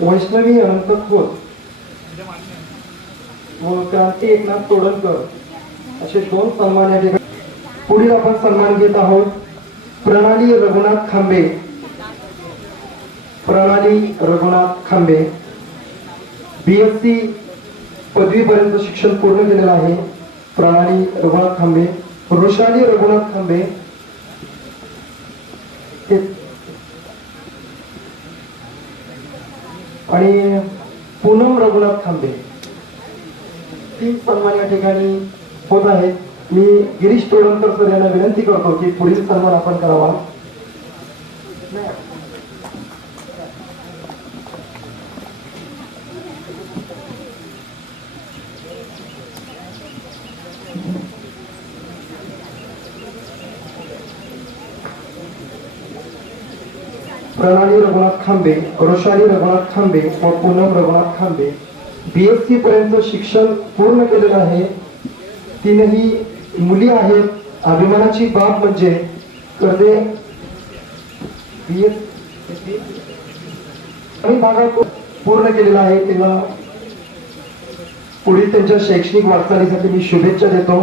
वैष्णवी अनंत खोत. व क्रांती एकनाथ तोडणकर असे दोन सन्मान या ठिकाणी पुढील आपण सन्मान घेत आहोत प्रणाली रघुनाथ खांबे. प्रणाली रघुनाथ खांबे. बी एस सी पदवीपर्यंत शिक्षण पूर्ण केलेलं आहे. प्रणाली रघुनाथ खांबे. वृषाली रघुनाथ खांबे. आणि पूनम रघुनाथ खांबे तीच सन्मान या ठिकाणी होत आहेत. मी गिरीश तोडणकर सर यांना विनंती करतो की पुढील सन्मान आपण करावा. प्रणाली रघुनाथ खांबे रोशाली रघुनाथ खांबे व पूनम रघुनाथ खांबे बीएससी पर्यंत शिक्षण पूर्ण केलेलं आहे तीनही मुली आहेत अभिमानाची बाब म्हणजे कर्वे BS आणि भागात पूर्ण केलेला आहे तिला पुढील त्यांच्या शैक्षणिक वाटचालीसाठी मी शुभेच्छा देतो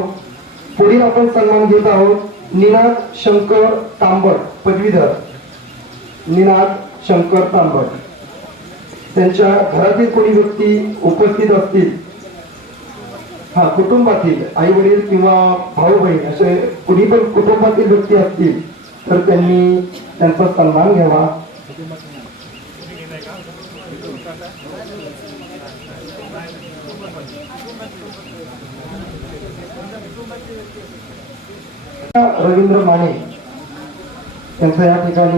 पुढील आपण सन्मान घेत आहोत निनाद शंकर तांबट पदवीधर निनाद शंकर तांबट. त्यांच्या घरातील कोणी व्यक्ती उपस्थित असतील हा कुटुंबातील आई वडील किंवा भाऊ बहीण असे कुणी पण कुटुंबातील व्यक्ती असतील तर त्यांनी त्यांचा सन्मान घ्यावा. रवींद्र माने त्यांचा या ठिकाणी